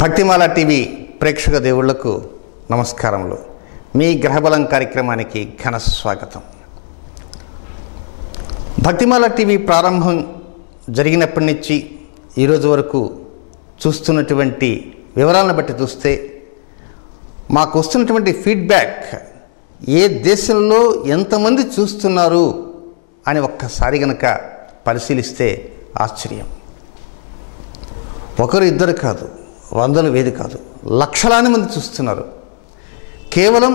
Bhaktimala TV ప్రేక్షక దేవుళ్లకు నమస్కారములు. మీ గ్రహబలం కార్యక్రమానికి ఘన స్వాగతం. భక్తిమాల టీవీ ప్రారంభం జరిగినప్పటి నుంచి ఈరోజు వరకు చూస్తున్నటువంటి వివరాలను బట్టి చూస్తే మాకు వస్తున్నటువంటి ఫీడ్బ్యాక్ ఏ దేశంలో ఎంతమంది చూస్తున్నారు అని ఒక్కసారి గనక పరిశీలిస్తే ఆశ్చర్యం. ఒకరు ఇద్దరు కాదు, వందలు వేలు కాదు, లక్షలాది మంది చూస్తున్నారు. కేవలం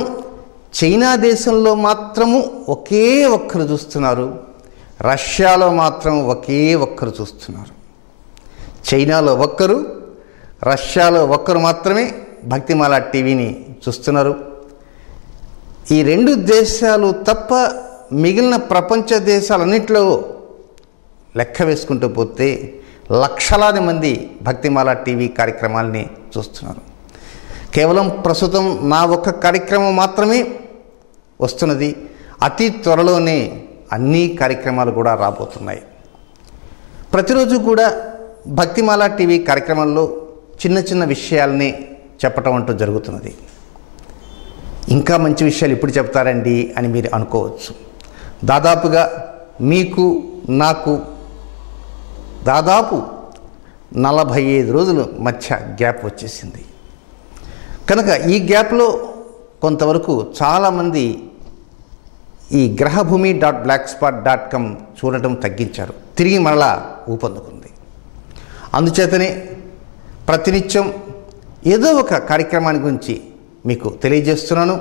చైనా దేశంలో మాత్రము ఒకే ఒక్కరు చూస్తున్నారు, రష్యాలో మాత్రం ఒకే ఒక్కరు చూస్తున్నారు. చైనాలో ఒక్కరు, రష్యాలో ఒక్కరు మాత్రమే భక్తిమాల టీవీని చూస్తున్నారు. ఈ రెండు దేశాలు తప్ప మిగిలిన ప్రపంచ దేశాలన్నింటిలో లెక్క వేసుకుంటూ పోతే లక్షలాది మంది భక్తిమాల టీవీ కార్యక్రమాలని చూస్తున్నారు. కేవలం ప్రస్తుతం నా ఒక్క కార్యక్రమం మాత్రమే వస్తున్నది. అతి త్వరలోనే అన్ని కార్యక్రమాలు కూడా రాబోతున్నాయి. ప్రతిరోజు కూడా భక్తిమాల టీవీ కార్యక్రమాల్లో చిన్న చిన్న విషయాల్ని చెప్పటం అంటూ జరుగుతున్నది. ఇంకా మంచి విషయాలు ఇప్పుడు చెప్తారండి అని మీరు అనుకోవచ్చు. దాదాపుగా మీకు నాకు దాదాపు 45 రోజుల మధ్య గ్యాప్ వచ్చేసింది. కనుక ఈ గ్యాప్లో కొంతవరకు చాలామంది ఈ grahbhumi.blogspot.com చూడటం తగ్గించారు. తిరిగి మరలా ఊపందుకుంది. అందుచేతనే ప్రతినిత్యం ఏదో ఒక కార్యక్రమాన్ని గురించి మీకు తెలియజేస్తున్నాను.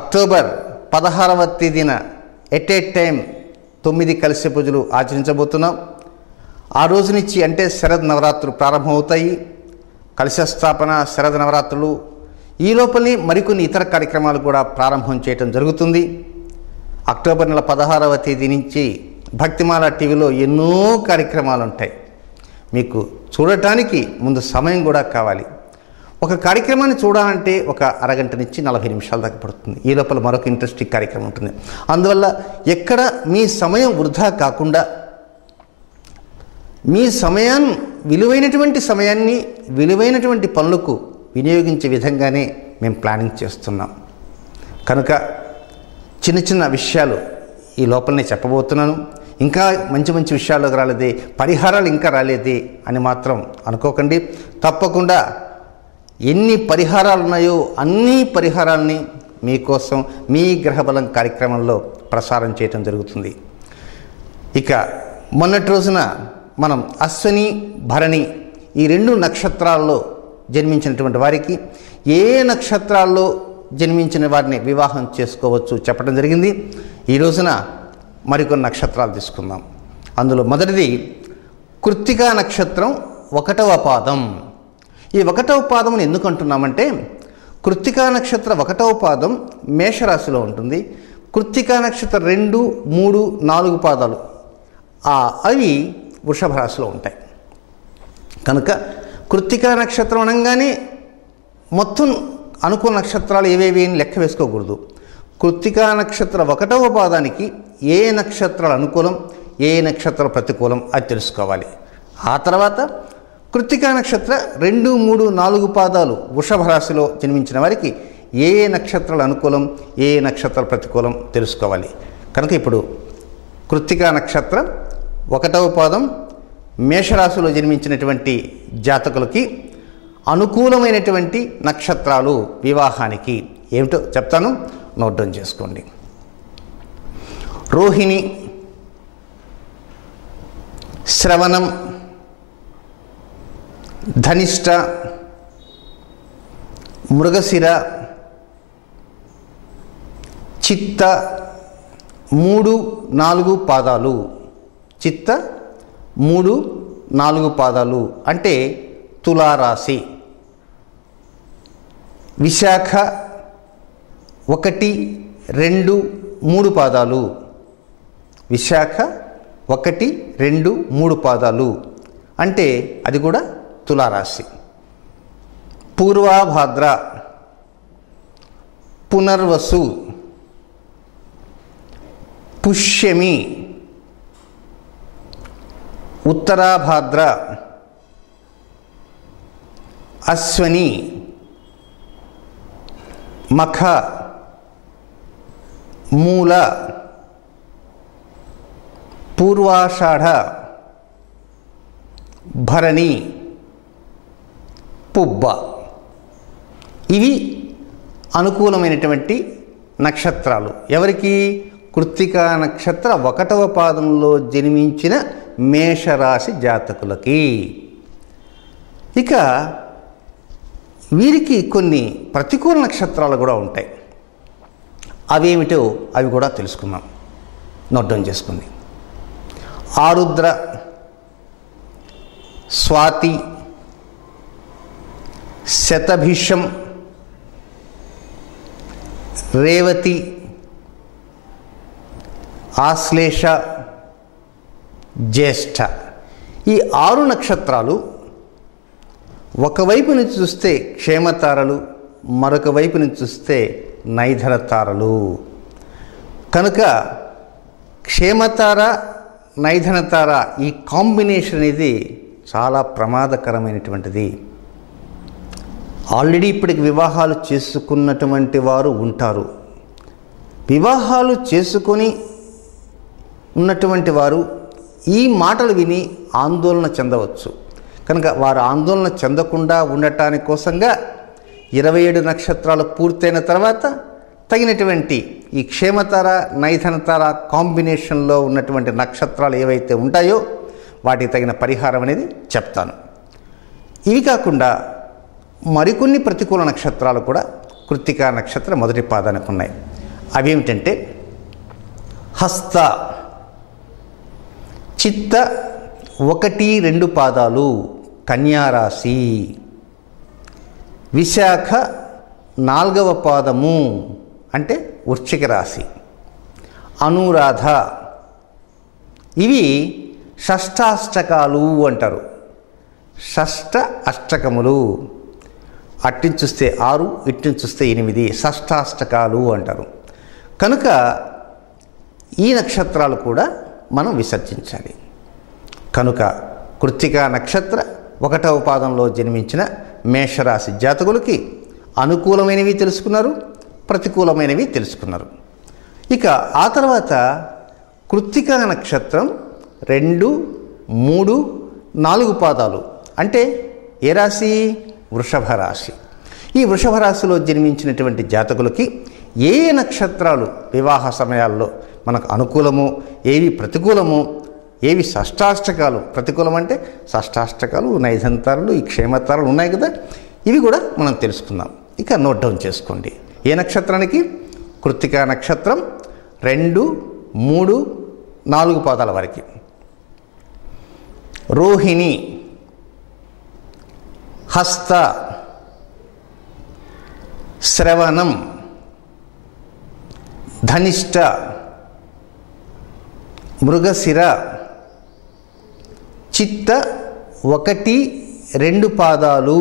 అక్టోబర్ 16వ తేదీన ఎట్ ఏ టైం 9 కలిసి పూజలు ఆచరించబోతున్నాం. ఆ రోజు నుంచి అంటే శరద్ నవరాత్రులు ప్రారంభమవుతాయి. కలశస్థాపన, శరద్ నవరాత్రులు, ఈ లోపలనే మరికొన్ని ఇతర కార్యక్రమాలు కూడా ప్రారంభం చేయటం జరుగుతుంది. అక్టోబర్ నెల 16వ తేదీ నుంచి భక్తిమాల టీవీలో ఎన్నో కార్యక్రమాలు ఉంటాయి. మీకు చూడటానికి ముందు సమయం కూడా కావాలి. ఒక కార్యక్రమాన్ని చూడాలంటే ఒక అరగంట నుంచి 40 నిమిషాల దాకా పడుతుంది. ఈ లోపల మరొక ఇంట్రెస్టింగ్ కార్యక్రమం ఉంటుంది. అందువల్ల ఎక్కడ మీ సమయం వృధా కాకుండా మీ సమయాన్ని విలువైనటువంటి సమయాన్ని విలువైనటువంటి పనులకు వినియోగించే విధంగానే మేము ప్లానింగ్ చేస్తున్నాం. కనుక చిన్న చిన్న విషయాలు ఈ లోపలనే చెప్పబోతున్నాను. ఇంకా మంచి మంచి విషయాల్లోకి రాలేదే, పరిహారాలు ఇంకా రాలేదే అని మాత్రం అనుకోకండి. తప్పకుండా ఎన్ని పరిహారాలు ఉన్నాయో అన్ని పరిహారాలని మీకోసం మీ గ్రహబలం కార్యక్రమంలో ప్రసారం చేయటం జరుగుతుంది. ఇక మొన్నటి రోజున మనం అశ్విని, భరణి ఈ రెండు నక్షత్రాల్లో జన్మించినటువంటి వారికి ఏ నక్షత్రాల్లో జన్మించిన వారిని వివాహం చేసుకోవచ్చు చెప్పడం జరిగింది. ఈ రోజున మరికొన్ని నక్షత్రాలు తీసుకుందాం. అందులో మొదటిది కృత్తికా నక్షత్రం 1వ పాదం. ఈ 1వ పాదం ఎందుకు అంటున్నామంటే కృత్తికా నక్షత్ర 1వ పాదం మేషరాశిలో ఉంటుంది. కృత్తికా నక్షత్ర 2, 3, 4 పాదాలు అవి వృషభ రాశిలో ఉంటాయి. కనుక కృత్తికా నక్షత్రం అనగానే మొత్తం అనుకూల నక్షత్రాలు ఏవేవి అని లెక్క వేసుకోకూడదు. కృత్తికా నక్షత్ర 1వ పాదానికి ఏ నక్షత్రాలు అనుకూలం, ఏ నక్షత్రాలు ప్రతికూలం అది తెలుసుకోవాలి. ఆ తర్వాత కృత్తికా నక్షత్ర 2, 3, 4 పాదాలు వృషభ రాశిలో జన్మించిన వారికి ఏ నక్షత్రాలు అనుకూలం, ఏ నక్షత్రాలు ప్రతికూలం తెలుసుకోవాలి. కనుక ఇప్పుడు కృత్తికా నక్షత్రం 1వ పాదం మేషరాశిలో జన్మించినటువంటి జాతకులకి అనుకూలమైనటువంటి నక్షత్రాలు వివాహానికి ఏమిటో చెప్తాను, నోట్ డౌన్ చేసుకోండి. రోహిణి, శ్రవణం, ధనిష్ట, మృగశిర, చిత్త 3, 4 పాదాలు. చిత్త 3, 4 పాదాలు అంటే తులారాశి. విశాఖ 1, 2, 3 పాదాలు. విశాఖ 1, 2, 3 పాదాలు అంటే అది కూడా తులారాశి. పూర్వాభాద్ర, పునర్వసు, పుష్యమి, ఉత్తరాభాద్ర, అశ్వని, మఖ, మూల, పూర్వాషాఢ, భరణి, పుబ్బ. ఇవి అనుకూలమైనటువంటి నక్షత్రాలు. ఎవరికి? కృత్తికా నక్షత్ర 1వ పాదంలో జన్మించిన మేషరాశి జాతకులకి. ఇక వీరికి కొన్ని ప్రతికూల నక్షత్రాలు కూడా ఉంటాయి. అవేమిటో అవి కూడా తెలుసుకుందాం. నోట్ డౌన్ చేసుకోండి. ఆరుద్ర, స్వాతి, శతభిషం, రేవతి, ఆశ్లేష, జ్యేష్ఠ. ఈ 6 నక్షత్రాలు ఒకవైపు నుంచి చూస్తే క్షేమతారలు, మరొక వైపు నుంచి చూస్తే నైధన తారలు. కనుక క్షేమతార, నైధన తార ఈ కాంబినేషన్ అనేది చాలా ప్రమాదకరమైనటువంటిది. ఆల్రెడీ ఇప్పటికి వివాహాలు చేసుకున్నటువంటి వారు ఉంటారు. వివాహాలు చేసుకొని ఉన్నటువంటి వారు ఈ మాటలు విని ఆందోళన చెందవచ్చు. కనుక వారు ఆందోళన చెందకుండా ఉండటాని కోసంగా 27 నక్షత్రాలు పూర్తయిన తర్వాత తగినటువంటి ఈ క్షేమతార, నైధనతార కాంబినేషన్లో ఉన్నటువంటి నక్షత్రాలు ఏవైతే ఉంటాయో వాటికి తగిన పరిహారం అనేది చెప్తాను. ఇవి కాకుండా మరికొన్ని ప్రతికూల నక్షత్రాలు కూడా కృత్తికా నక్షత్ర 1వ పాదానికి ఉన్నాయి. అవేమిటంటే హస్త, చిత్త 1, 2 పాదాలు కన్యారాశి, విశాఖ 4వ పాదము అంటే వృశ్చిక రాశి, అనురాధ ఇవి షష్టాష్టకాలు అంటారు. షష్ట అష్టకములు, అట్టిని చూస్తే 6, ఇట్టిని చూస్తే 8 షష్టాష్టకాలు అంటారు. కనుక ఈ నక్షత్రాలు కూడా మనం విసర్జించాలి. కనుక కృత్తికా నక్షత్ర 1వ పాదంలో జన్మించిన మేషరాశి జాతకులకి అనుకూలమైనవి తెలుసుకున్నారు, ప్రతికూలమైనవి తెలుసుకున్నారు. ఇక ఆ తర్వాత కృత్తికా నక్షత్రం 2, 3, 4 పాదాలు అంటే ఏ రాశి? వృషభ రాశి. ఈ వృషభ రాశిలో జన్మించినటువంటి జాతకులకి ఏ నక్షత్రాలు వివాహ సమయాల్లో మనకు అనుకూలమో, ఏవి ప్రతికూలమో, ఏవి షష్టాష్టకాలు, ప్రతికూలం అంటే షష్టాష్టకాలు, నైధంతారులు, ఈ క్షేమతారాలు ఉన్నాయి కదా, ఇవి కూడా మనం తెలుసుకుందాం. ఇక నోట్ డౌన్ చేసుకోండి. ఏ నక్షత్రానికి? కృత్తికా నక్షత్రం 2, 3, 4 పాదాల వరకు. రోహిణి, హస్త, శ్రవణం, ధనిష్ట, మృగశిర, చిత్త 1, 2 పాదాలు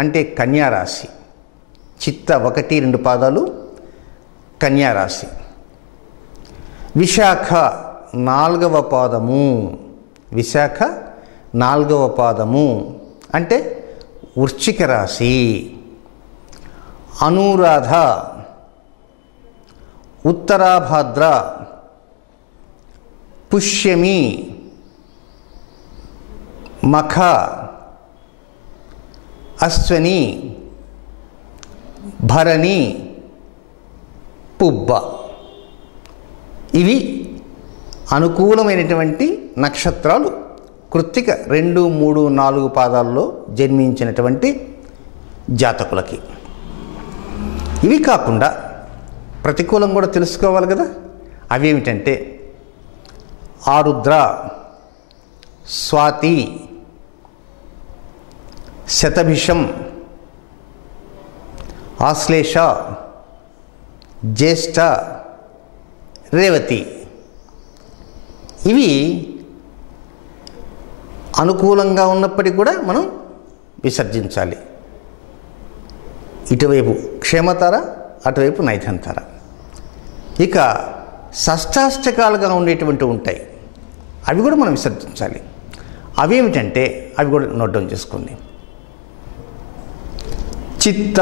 అంటే కన్యారాశి. చిత్త 1, 2 పాదాలు కన్యారాశి. విశాఖ 4వ పాదము, విశాఖ 4వ పాదము అంటే వృశ్చిక రాశి. అనురాధ, ఉత్తరాభాద్ర, పుష్యమి, మఖ, అశ్వని, భరణి, పుబ్బ. ఇవి అనుకూలమైనటువంటి నక్షత్రాలు కృత్తిక 2, 3, 4 పాదాల్లో జన్మించినటువంటి జాతకులకి. ఇవి కాకుండా ప్రతికూలం కూడా తెలుసుకోవాలి కదా. అవేమిటంటే ఆరుద్ర, స్వాతి, శతభిషం, ఆశ్లేష, జ్యేష్ఠ, రేవతి. ఇవి అనుకూలంగా ఉన్నప్పటికీ కూడా మనం విసర్జించాలి. ఇటువైపు క్షేమతార, అటువైపు నైధంతార. ఇక షష్టాష్టకాలుగా ఉండేటువంటి ఉంటాయి, అవి కూడా మనం విసర్జించాలి. అవేమిటంటే అవి కూడా నోట్ డౌన్ చేసుకోండి. చిత్త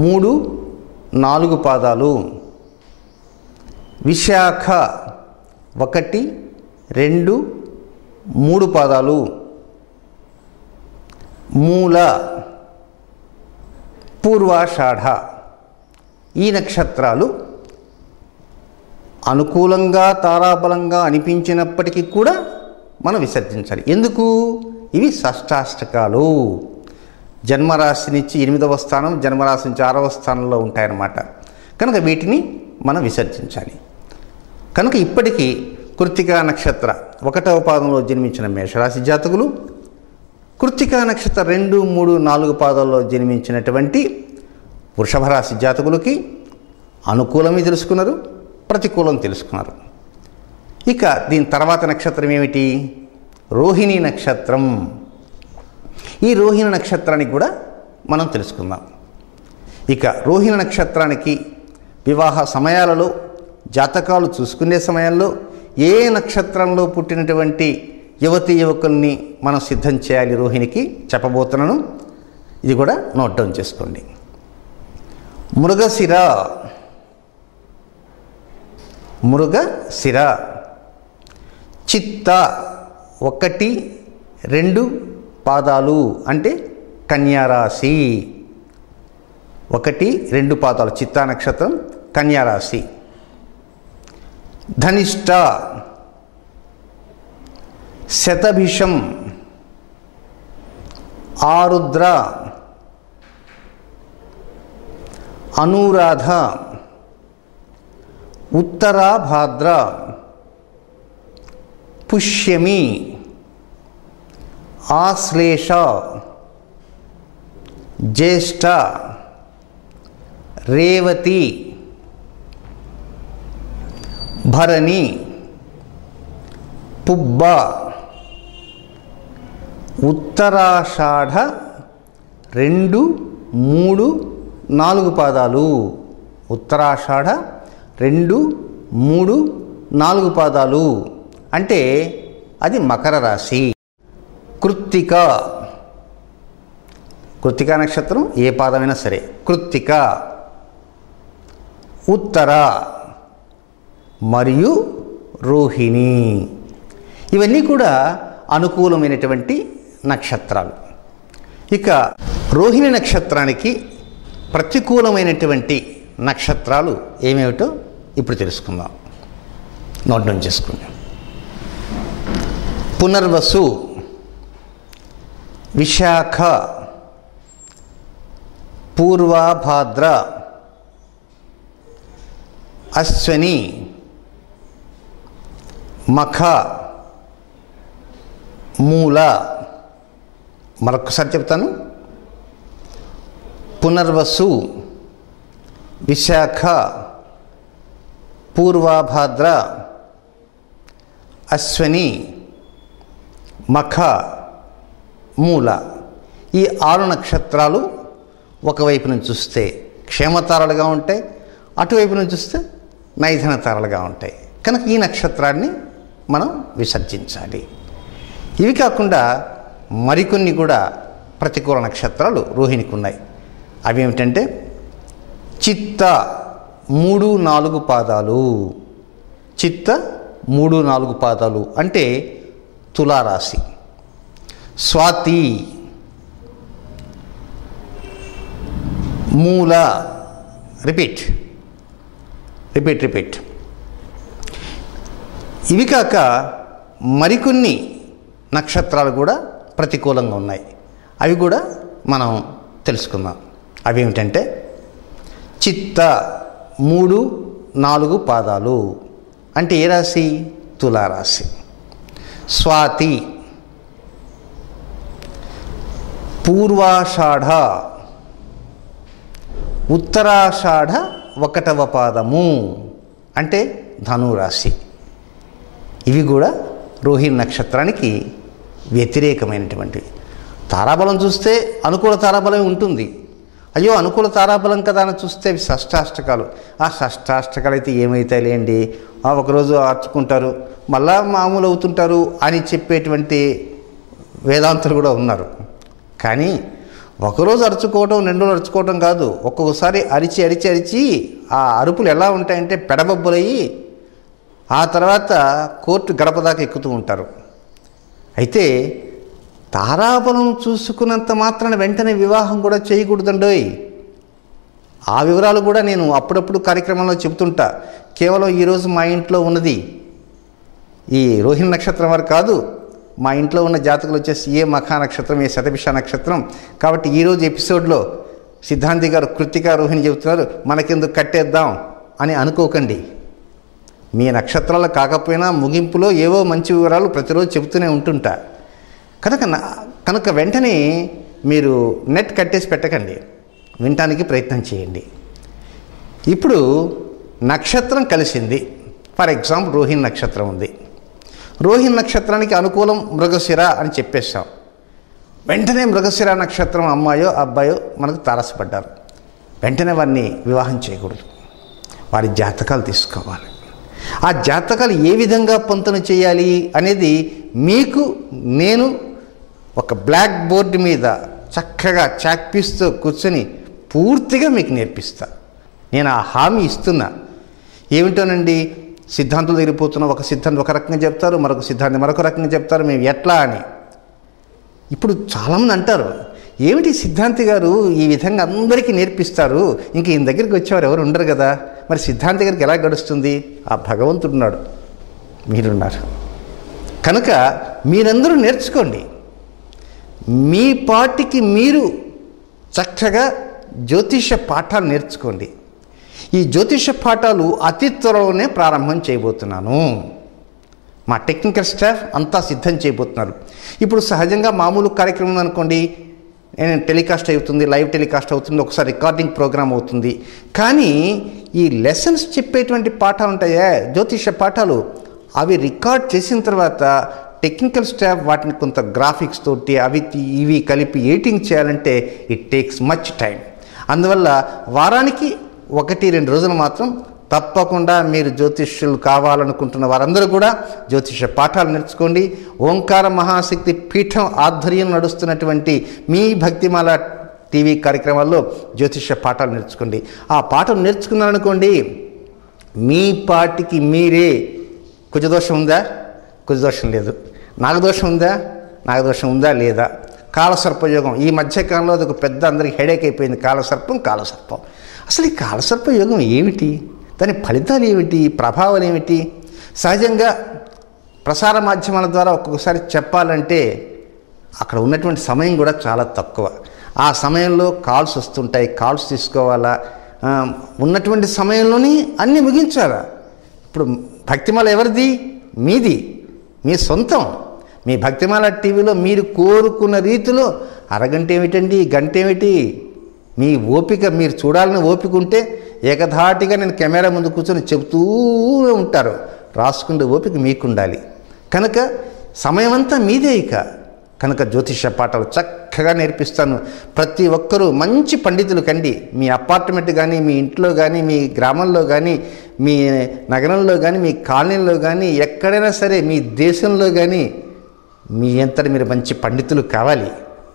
3, 4 పాదాలు. విశాఖ 1, 2, 3 పాదాలు. మూల, పూర్వాషాఢ. ఈ నక్షత్రాలు అనుకూలంగా తారాబలంగా అనిపించినప్పటికీ కూడా మనం విసర్జించాలి. ఎందుకు? ఇవి షష్టాష్టకాలు. జన్మరాశి నుంచి 8వ స్థానం, జన్మరాశి నుంచి 6వ స్థానంలో ఉంటాయన్నమాట. కనుక వీటిని మనం విసర్జించాలి. కనుక ఇప్పటికీ కృత్తికా నక్షత్ర 1వ పాదంలో జన్మించిన మేషరాశి జాతకులు, కృత్తికా నక్షత్ర 2, 3, 4 పాదాల్లో జన్మించినటువంటి వృషభ రాశి జాతకులకి అనుకూలమే తెలుసుకున్నారు, ప్రతికూలం తెలుసుకున్నారు. ఇక దీని తర్వాత నక్షత్రం ఏమిటి? రోహిణి నక్షత్రం. ఈ రోహిణి నక్షత్రానికి కూడా మనం తెలుసుకుందాం. ఇక రోహిణి నక్షత్రానికి వివాహ సమయాలలో, జాతకాలు చూసుకునే సమయంలో ఏ నక్షత్రంలో పుట్టినటువంటి యువతీ యువకుల్ని మనం సిద్ధం చేయాలి రోహిణికి చెప్పబోతున్నాను. ఇది కూడా నోట్ డౌన్ చేసుకోండి. మృగశిర, చిత్త 1, 2 పాదాలు అంటే కన్యారాశి. 1, 2 పాదాలు చిత్తా నక్షత్రం, కన్యారాశి. ధనిష్ట, శతభిషం, ఆరుద్ర, అనురాధ, ఉత్తరాభాద్ర, పుష్యమి, ఆశ్లేష, జ్యేష్ఠ, రేవతి, భరణి, పుబ్బ, ఉత్తరాషాఢ 2, 3, 4 పాదాలు. ఉత్తరాషాఢ 2, 3, 4 పాదాలు అంటే అది మకర రాశి. కృత్తిక నక్షత్రం ఏ పాదమైనా సరే. కృత్తిక, ఉత్తర మరియు రోహిణి ఇవన్నీ కూడా అనుకూలమైనటువంటి నక్షత్రాలు. ఇక రోహిణి నక్షత్రానికి ప్రతికూలమైనటువంటి నక్షత్రాలు ఏమేమిటో ఇప్పుడు తెలుసుకుందాం. నోట్ డౌన్ చేసుకుందాం. పునర్వసు, విశాఖ, పూర్వాభాద్ర, అశ్వని, మఖ, మూల. మరొకసారి చెప్తాను. పునర్వసు, విశాఖ, పూర్వాభాద్ర, అశ్వని, మఖ, మూల. ఈ 6 నక్షత్రాలు ఒకవైపు నుంచి చూస్తే క్షేమతారలుగా ఉంటాయి, అటువైపు నుంచి చూస్తే నైధన తారలుగా ఉంటాయి. కనుక ఈ నక్షత్రాన్ని మనం విసర్జించాలి. ఇవి కాకుండా మరికొన్ని కూడా ప్రతికూల నక్షత్రాలు రోహిణికి ఉన్నాయి. అవి ఏమిటంటే చిత్త 3, 4 పాదాలు. చిత్త 3, 4 పాదాలు అంటే తులారాశి. స్వాతి, మూల. రిపీట్. ఇవి కాక మరికొన్ని నక్షత్రాలు కూడా ప్రతికూలంగా ఉన్నాయి. అవి కూడా మనం తెలుసుకుందాం. అవి ఏమిటంటే చిత్త 3, 4 పాదాలు అంటే ఏ రాశి? తులారాశి. స్వాతి, పూర్వాషాఢ, ఉత్తరాషాఢ 1వ పాదము అంటే ధనురాశి. ఇవి కూడా రోహిణి నక్షత్రానికి వ్యతిరేకమైనటువంటివి. తారాబలం చూస్తే అనుకూల తారాబలం ఉంటుంది. అయ్యో అనుకూల తారాబలం కదా అని చూస్తే అవి షష్టాష్టకాలు. ఆ షష్టాష్టకాలు అయితే ఏమవుతాయిలేండి, ఒకరోజు ఆర్చుకుంటారు మళ్ళా మామూలు అవుతుంటారు అని చెప్పేటువంటి వేదాంతులు కూడా ఉన్నారు. కానీ ఒకరోజు అరుచుకోవడం, 2 రోజులు అరుచుకోవడం కాదు. ఒక్కొక్కసారి అరిచి అరిచి అరిచి ఆ అరుపులు ఎలా ఉంటాయంటే పెడబొబ్బలయ్యి ఆ తర్వాత కోర్టు గడప దాకా ఎక్కుతూ ఉంటారు. అయితే తారాబలం చూసుకున్నంత మాత్రాన వెంటనే వివాహం కూడా చేయకూడదండోయ్. ఆ వివరాలు కూడా నేను అప్పుడప్పుడు కార్యక్రమంలో చెబుతుంటా. కేవలం ఈరోజు మా ఇంట్లో ఉన్నది ఈ రోహిణి నక్షత్రం వారు కాదు, మా ఇంట్లో ఉన్న జాతకులు వచ్చేసి ఏ మఖా నక్షత్రం, ఏ శతభిష నక్షత్రం. కాబట్టి ఈరోజు ఎపిసోడ్లో సిద్ధాంతి గారు కృత్తిక రోహిణి చెబుతున్నారు, మనకెందుకు కట్టేద్దాం అని అనుకోకండి. మీ నక్షత్రాలు కాకపోయినా ముగింపులో ఏవో మంచి వివరాలు ప్రతిరోజు చెబుతూనే ఉంటుంటా. కనుక వెంటనే మీరు నెట్ కట్టేసి పెట్టకండి, వినటానికి ప్రయత్నం చేయండి. ఇప్పుడు నక్షత్రం కలిసింది. ఫర్ ఎగ్జాంపుల్ రోహిణి నక్షత్రం ఉంది. రోహిణి నక్షత్రానికి అనుకూలం మృగశిర అని చెప్పేశాం. వెంటనే మృగశిర నక్షత్రం అమ్మాయో అబ్బాయో మనకు తారసపడ్డారు. వెంటనే వారిని వివాహం చేయకూడదు. వారి జాతకాలు తీసుకోవాలి. ఆ జాతకాలు ఏ విధంగా పొంతన చేయాలి అనేది మీకు నేను ఒక బ్లాక్ బోర్డు మీద చక్కగా చాక్ పీస్తో కూర్చొని పూర్తిగా మీకు నేర్పిస్తా. నేను ఆ హామీ ఇస్తున్నా. ఏమిటోనండి, సిద్ధాంతులు తిరిగిపోతున్నా, ఒక సిద్ధాంతం ఒక రకంగా చెప్తారు, మరొక సిద్ధాంతం మరొక రకంగా చెప్తారు, మేము ఎట్లా అని. ఇప్పుడు చాలామంది అంటారు, ఏమిటి సిద్ధాంతి గారు ఈ విధంగా అందరికీ నేర్పిస్తారు, ఇంక ఈయన దగ్గరికి వచ్చేవారు ఎవరు ఉండరు కదా, మరి సిద్ధాంతి గారికి ఎలా గడుస్తుంది? ఆ భగవంతుడున్నాడు, మీరున్నారు. కనుక మీరందరూ నేర్చుకోండి. మీ పాటికి మీరు చక్కగా జ్యోతిష పాఠాలు నేర్చుకోండి. ఈ జ్యోతిష పాఠాలు అతి త్వరలోనే ప్రారంభం చేయబోతున్నాను. మా టెక్నికల్ స్టాఫ్ అంతా సిద్ధం చేయబోతున్నారు. ఇప్పుడు సహజంగా మామూలు కార్యక్రమం అనుకోండి, టెలికాస్ట్ అవుతుంది, లైవ్ టెలికాస్ట్ అవుతుంది, ఒకసారి రికార్డింగ్ ప్రోగ్రామ్ అవుతుంది. కానీ ఈ లెసన్స్ చెప్పేటువంటి పాఠాలు ఉంటాయే, జ్యోతిష పాఠాలు, అవి రికార్డ్ చేసిన తర్వాత టెక్నికల్ స్టాఫ్ వాటిని కొంత గ్రాఫిక్స్ తోటి అవి ఇవి కలిపి ఎడిటింగ్ చేయాలంటే ఇట్ టేక్స్ మచ్ టైం. అందువల్ల వారానికి 1-2 రోజులు మాత్రం తప్పకుండా మీరు జ్యోతిష్యులు కావాలనుకుంటున్న వారందరూ కూడా జ్యోతిష పాఠాలు నేర్చుకోండి. ఓంకార మహాశక్తి పీఠం ఆధ్వర్యం నడుస్తున్నటువంటి మీ భక్తిమాల టీవీ కార్యక్రమాల్లో జ్యోతిష పాఠాలు నేర్చుకోండి. ఆ పాఠం నేర్చుకున్నారనుకోండి, మీ పాటికి మీరే కుజదోషం ఉందా? కుజదోషం లేదు. నాగదోషం ఉందా? నాగదోషం ఉందా లేదా? కాలసర్పయోగం ఈ మధ్యకాలంలో అది ఒక పెద్ద అందరికి హెడేక్ అయిపోయింది. కాలసర్పం. అసలు ఈ కాలసర్ప యోగం ఏమిటి? దాని ఫలితాలు ఏమిటి? ప్రభావాలు ఏమిటి? సహజంగా ప్రసార మాధ్యమాల ద్వారా ఒక్కొక్కసారి చెప్పాలంటే అక్కడ ఉన్నటువంటి సమయం కూడా చాలా తక్కువ. ఆ సమయంలో కాల్స్ వస్తుంటాయి, కాల్స్ తీసుకోవాలా, ఉన్నటువంటి సమయంలోనే అన్నీ ముగించాలా. ఇప్పుడు భక్తిమాల ఎవరిది? మీది, మీ సొంతం. మీ భక్తిమాల టీవీలో మీరు కోరుకున్న రీతిలో అరగంట ఏమిటండి, గంట ఏమిటి, మీ ఓపిక, మీరు చూడాలని ఓపిక ఉంటే ఏకధాటిగా నేను కెమెరా ముందు కూర్చొని చెబుతూ ఉంటారు. రాసుకుంటే ఓపిక మీకుండాలి. కనుక సమయం అంతా మీదే. కనుక జ్యోతిష పాఠాలు చక్కగా నేర్పిస్తాను. ప్రతి ఒక్కరూ మంచి పండితులు కండి. మీ అపార్ట్మెంట్ కానీ, మీ ఇంట్లో కానీ, మీ గ్రామంలో కానీ, మీ నగరంలో కానీ, మీ కాలనీలో కానీ, ఎక్కడైనా సరే మీ దేశంలో కానీ మీ అంతటి మీరు మంచి పండితులు కావాలి.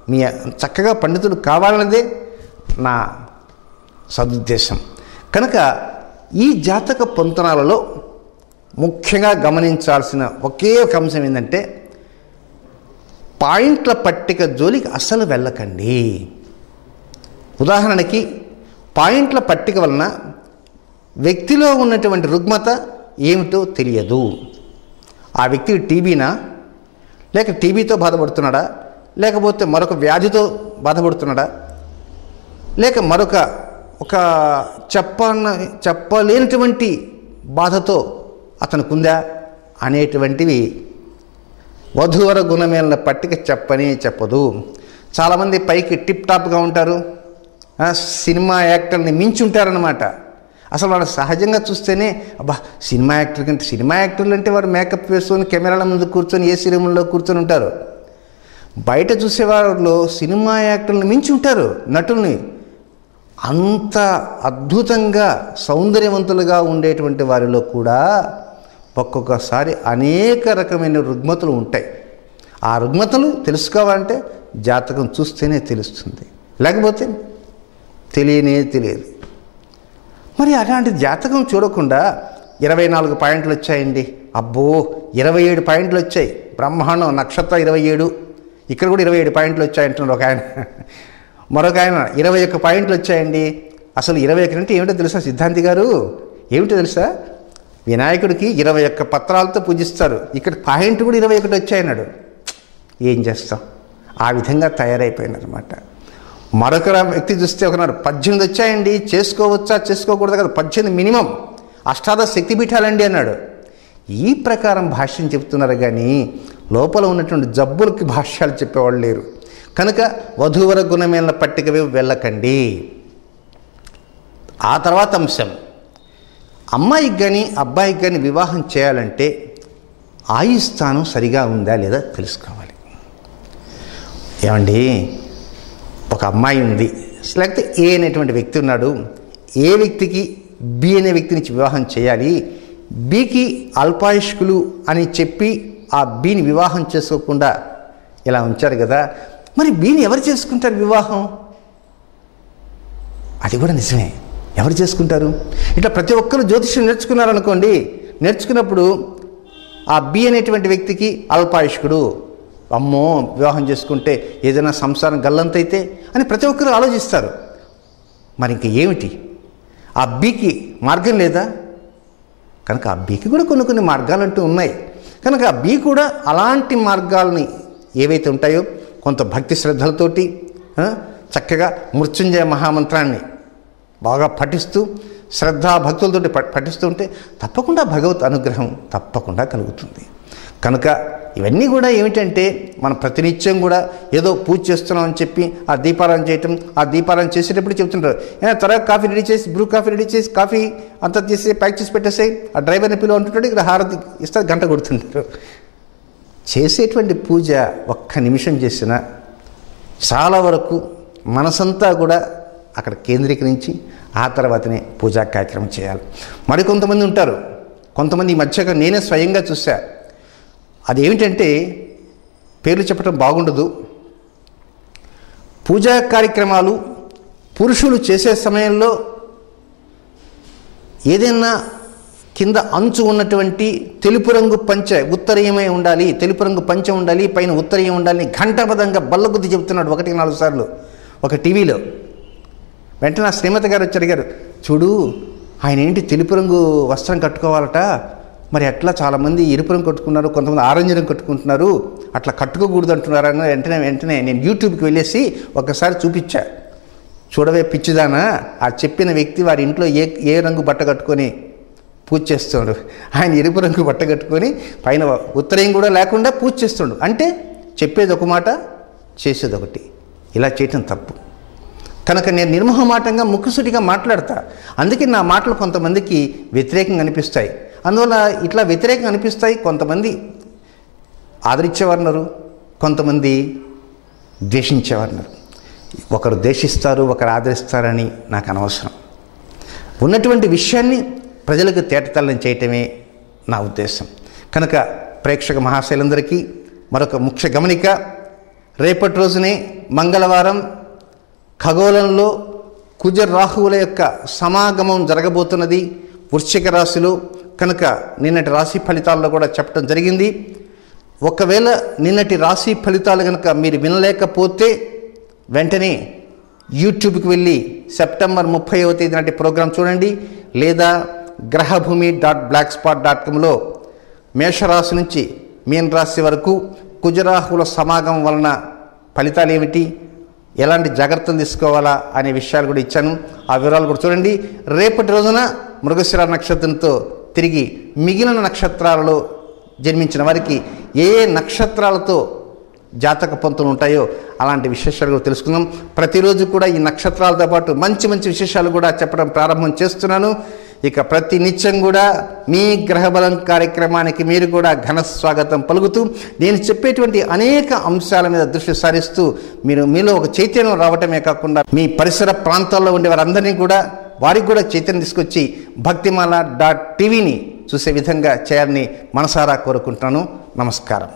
మీ చక్కగా పండితులు కావాలన్నదే నా సదుద్దేశం. కనుక ఈ జాతక పొంతనాలలో ముఖ్యంగా గమనించాల్సిన ఒకే ఒక అంశం ఏంటంటే, పాయింట్ల పట్టిక జోలికి అస్సలు వెళ్ళకండి. ఉదాహరణకి పాయింట్ల పట్టిక వలన వ్యక్తిలో ఉన్నటువంటి రుగ్మత ఏమిటో తెలియదు. ఆ వ్యక్తికి టీబీనా, లేక టీబీతో బాధపడుతున్నాడా, లేకపోతే మరొక వ్యాధితో బాధపడుతున్నాడా, లేక మరొక చెప్పలేనటువంటి బాధతో అతనుకుందా అనేటువంటివి వధూవర గుణమేళ పట్టిక చెప్పదు. చాలామంది పైకి టిప్ టాప్గా ఉంటారు, సినిమా యాక్టర్ని మించి ఉంటారన్నమాట. అసలు వాళ్ళు సహజంగా చూస్తేనే అబ్బా సినిమా యాక్టర్ కంటే, సినిమా యాక్టర్లు అంటే వారు మేకప్ వేసుకొని కెమెరాల ముందు కూర్చొని ఏసీ రూమ్లో కూర్చొని ఉంటారు. బయట చూసేవాళ్ళు సినిమా యాక్టర్ని మించి ఉంటారు నటుల్ని. అంత అద్భుతంగా సౌందర్యవంతులుగా ఉండేటువంటి వారిలో కూడా ఒక్కొక్కసారి అనేక రకమైన రుగ్మతలు ఉంటాయి. ఆ రుగ్మతలు తెలుసుకోవాలంటే జాతకం చూస్తేనే తెలుస్తుంది. లేకపోతే తెలియనే తెలియదు. మరి అలాంటి జాతకం చూడకుండా 24 పాయింట్లు వచ్చాయండి, అబ్బో 27 పాయింట్లు వచ్చాయి, బ్రహ్మాండం, నక్షత్రం 27, ఇక్కడ కూడా 27 పాయింట్లు వచ్చాయంటున్నారు ఒక ఆయన. మరొక ఆయన 21 పాయింట్లు వచ్చాయండి. అసలు 21 అంటే ఏమిటో తెలుసా సిద్ధాంతి గారు? ఏమిటో తెలుసా? వినాయకుడికి 21 పత్రాలతో పూజిస్తారు, ఇక్కడ పాయింట్ కూడా 21 వచ్చాయన్నాడు. ఏం చేస్తాం, ఆ విధంగా తయారైపోయినారన్నమాట. మరొక వ్యక్తి చూస్తే ఒకనాడు 18 వచ్చాయండి, చేసుకోవచ్చా చేసుకోకూడదు కదా, 18 మినిమం, అష్టాదశ శక్తిపీఠాలండి అన్నాడు. ఈ ప్రకారం భాష్యం చెప్తున్నారు కానీ లోపల ఉన్నటువంటి జబ్బులకి భాష్యాలు చెప్పేవాళ్ళు లేరు. కనుక వధూవర గుణమేళ పట్టికవి వెళ్ళకండి. ఆ తర్వాత అంశం, అమ్మాయికి కానీ అబ్బాయికి కానీ వివాహం చేయాలంటే ఆయుస్థానం సరిగా ఉందా లేదా తెలుసుకోవాలి. ఏమండి, ఒక అమ్మాయి ఉంది, లేకపోతే ఏ అనేటువంటి వ్యక్తి ఉన్నాడు, ఏ వ్యక్తికి బి అనే వ్యక్తి నుంచి వివాహం చేయాలి, బికి అల్పాయుష్కులు అని చెప్పి ఆ బిని వివాహం చేసుకోకుండా ఇలా ఉంచారు కదా, మరి బిని ఎవరు చేసుకుంటారు వివాహం? అది కూడా నిజమే, ఎవరు చేసుకుంటారు? ఇట్లా ప్రతి ఒక్కరు జ్యోతిష్యం నేర్చుకున్నారనుకోండి, నేర్చుకున్నప్పుడు ఆ బి అనేటువంటి వ్యక్తికి అల్పాయుష్కుడు, అమ్మో వివాహం చేసుకుంటే ఏదైనా సంసారం గల్లంతైతే అని ప్రతి ఒక్కరు ఆలోచిస్తారు. మరి ఇంక ఏమిటి, ఆ బికి మార్గం లేదా? కనుక ఆ బికి కూడా కొన్ని మార్గాలు అంటూ ఉన్నాయి. కనుక ఆ బి కూడా అలాంటి మార్గాల్ని ఏవైతే ఉంటాయో కొంత భక్తి శ్రద్ధలతోటి చక్కగా మృత్యుంజయ మహామంత్రాన్ని బాగా పఠిస్తూ శ్రద్ధాభక్తులతోటి పఠిస్తూ ఉంటే తప్పకుండా భగవత్ అనుగ్రహం తప్పకుండా కలుగుతుంది. కనుక ఇవన్నీ కూడా ఏమిటంటే మనం ప్రతినిత్యం కూడా ఏదో పూజ చేస్తున్నాం అని చెప్పి ఆ దీపారాయణ చేయటం, ఆ దీపారాయణ చేసేటప్పుడు చెప్తుంటారు, త్వరగా కాఫీ రెడీ చేసి, బ్రూ కాఫీ రెడీ చేసి, కాఫీ అంతా తీసి ప్యాక్ చేసి పెట్టేసాయి, ఆ డ్రైవర్ని పిలువ అంటుంటాడు, ఇక్కడ హారతి ఇస్తారు, గంట కొడుతుంటారు. చేసేటువంటి పూజ ఒక్క నిమిషం చేసినా చాలా వరకు మనసంతా కూడా అక్కడ కేంద్రీకరించి ఆ తర్వాతనే పూజా కార్యక్రమం చేయాలి. మరికొంతమంది ఉంటారు, కొంతమంది ఈ మధ్యగా నేనే స్వయంగా చూసా, అదేమిటంటే పేర్లు చెప్పడం బాగుండదు, పూజా కార్యక్రమాలు పురుషులు చేసే సమయంలో ఏదైనా కింద అంచు ఉన్నటువంటి తెలుపు రంగు పంచె ఉత్తరీయమై ఉండాలి, తెలుపు రంగు పంచె ఉండాలి, పైన ఉత్తరీయం ఉండాలి, ఘంటాపదంగా బల్లగుద్ది చెబుతున్నాడు 1-4 సార్లు ఒక టీవీలో. వెంటనే ఆ శ్రీమతి గారు వచ్చి అడిగారు, చూడు ఆయన ఏంటి తెలుపు రంగు వస్త్రం కట్టుకోవాలట, మరి అట్లా చాలామంది ఎరుపు రంగు కట్టుకున్నారు, కొంతమంది ఆరెంజ్ రంగు కట్టుకుంటున్నారు, అట్లా కట్టుకోకూడదు అంటున్నారని వెంటనే నేను యూట్యూబ్కి వెళ్ళేసి ఒకసారి చూపించా. చూడవే పిచ్చిదానా, ఆ చెప్పిన వ్యక్తి వారి ఇంట్లో ఏ రంగు బట్ట కట్టుకొని పూజ చేస్తుండు, ఆయన ఎరుపు రంగు బట్ట కట్టుకొని పైన ఉత్తరం కూడా లేకుండా పూజ చేస్తుండు. అంటే చెప్పేది ఒక మాట, చేసేది ఒకటి. ఇలా చేయటం తప్పు. కనుక నేను నిర్మోహమాటంగా ముక్కుసూటిగా మాట్లాడతా. అందుకే నా మాటలు కొంతమందికి వ్యతిరేకంగా అనిపిస్తాయి. అందువల్ల ఇట్లా వ్యతిరేకంగా అనిపిస్తాయి. కొంతమంది ఆదరించేవారున్నారు, కొంతమంది ద్వేషించేవారున్నారు. ఒకరు ద్వేషిస్తారు, ఒకరు ఆదరిస్తారని నాకు అనవసరం. ఉన్నటువంటి విషయాన్ని ప్రజలకు తేటతెల్లం చేయటమే నా ఉద్దేశం. కనుక ప్రేక్షక మహాశైలందరికీ మరొక ముఖ్య గమనిక, రేపటి రోజునే మంగళవారం ఖగోళంలో కుజ రాహువుల యొక్క సమాగమం జరగబోతున్నది వృశ్చిక రాశిలో. కనుక నిన్నటి రాశి ఫలితాల్లో కూడా చెప్పడం జరిగింది. ఒకవేళ నిన్నటి రాశి ఫలితాలు కనుక మీరు వినలేకపోతే వెంటనే యూట్యూబ్కి వెళ్ళి సెప్టెంబర్ 30వ తేదీ నాటి ప్రోగ్రాం చూడండి, లేదా grahbhumi.blogspot.comలో మేషరాశి నుంచి మీన రాశి వరకు కుజరాహుల సమాగమం వలన ఫలితాలు ఏమిటి, ఎలాంటి జాగ్రత్తలు తీసుకోవాలా అనే విషయాలు కూడా ఇచ్చాను. ఆ వివరాలు కూడా చూడండి. రేపటి రోజున మృగశిర నక్షత్రంతో తిరిగి మిగిలిన నక్షత్రాలలో జన్మించిన వారికి ఏ నక్షత్రాలతో జాతక పొంతులు ఉంటాయో అలాంటి విశేషాలు కూడా తెలుసుకుందాం. ప్రతిరోజు కూడా ఈ నక్షత్రాలతో పాటు మంచి మంచి విశేషాలు కూడా చెప్పడం ప్రారంభం చేస్తున్నాను. ఇక ప్రతి నిత్యం కూడా మీ గ్రహబలం కార్యక్రమానికి మీరు కూడా ఘన స్వాగతం పలుకుతూ నేను చెప్పేటువంటి అనేక అంశాల మీద దృష్టి సారిస్తూ మీలో ఒక చైతన్యం రావటమే కాకుండా మీ పరిసర ప్రాంతాల్లో ఉండే వారందరినీ కూడా వారికి కూడా చైతన్యం తీసుకొచ్చి భక్తిమాల.tvని చూసే విధంగా చేయాలని మనసారా కోరుకుంటున్నాను. నమస్కారం.